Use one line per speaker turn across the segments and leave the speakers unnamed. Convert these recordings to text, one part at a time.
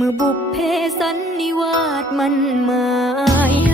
เมื่อบุพเพสันนิวาสมันหมาย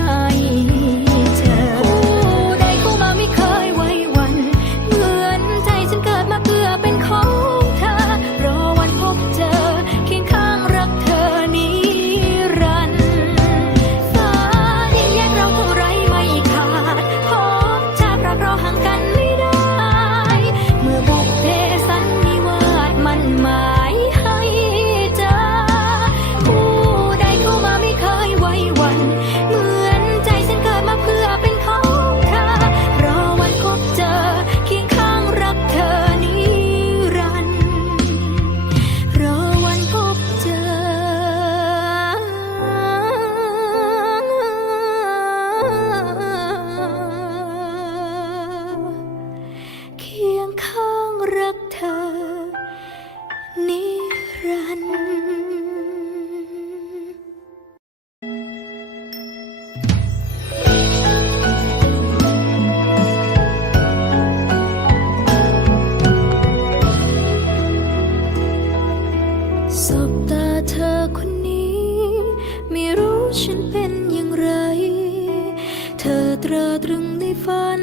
บตาเธอคนนี้ ไม่รู้ฉันเป็นอย่างไร เธอตราตรึงในฝัน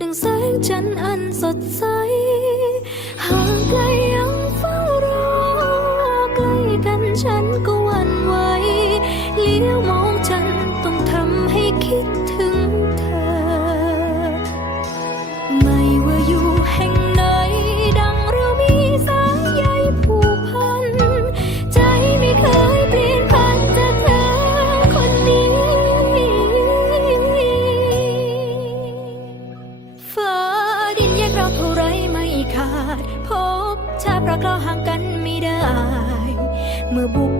ดังแสงจันทร์อันสดใสห่างไกลยังเฝ้ารอใกล้กันฉันก็ เพราะเราห่างกันไม่ได้ เมื่อบุก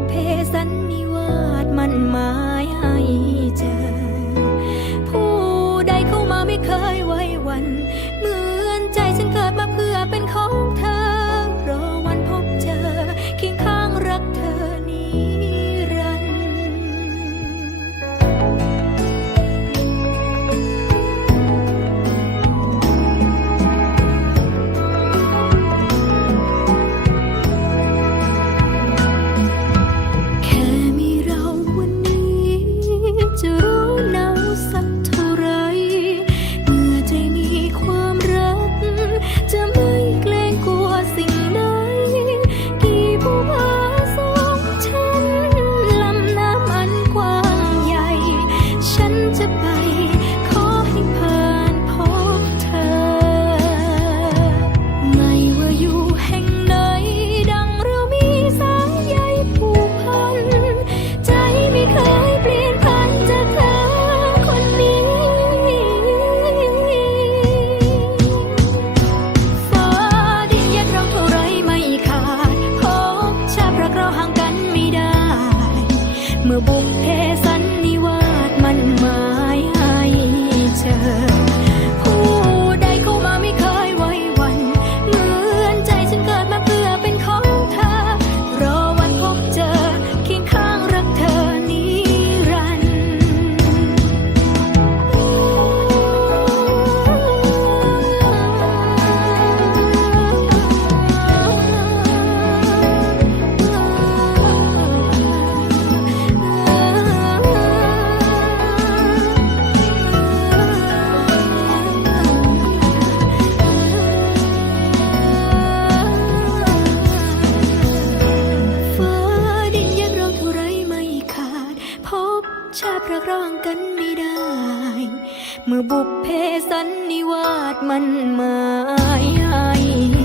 to buy. กันไม่ได้ เมื่อบุพเพสันนิวาสมันหมายให้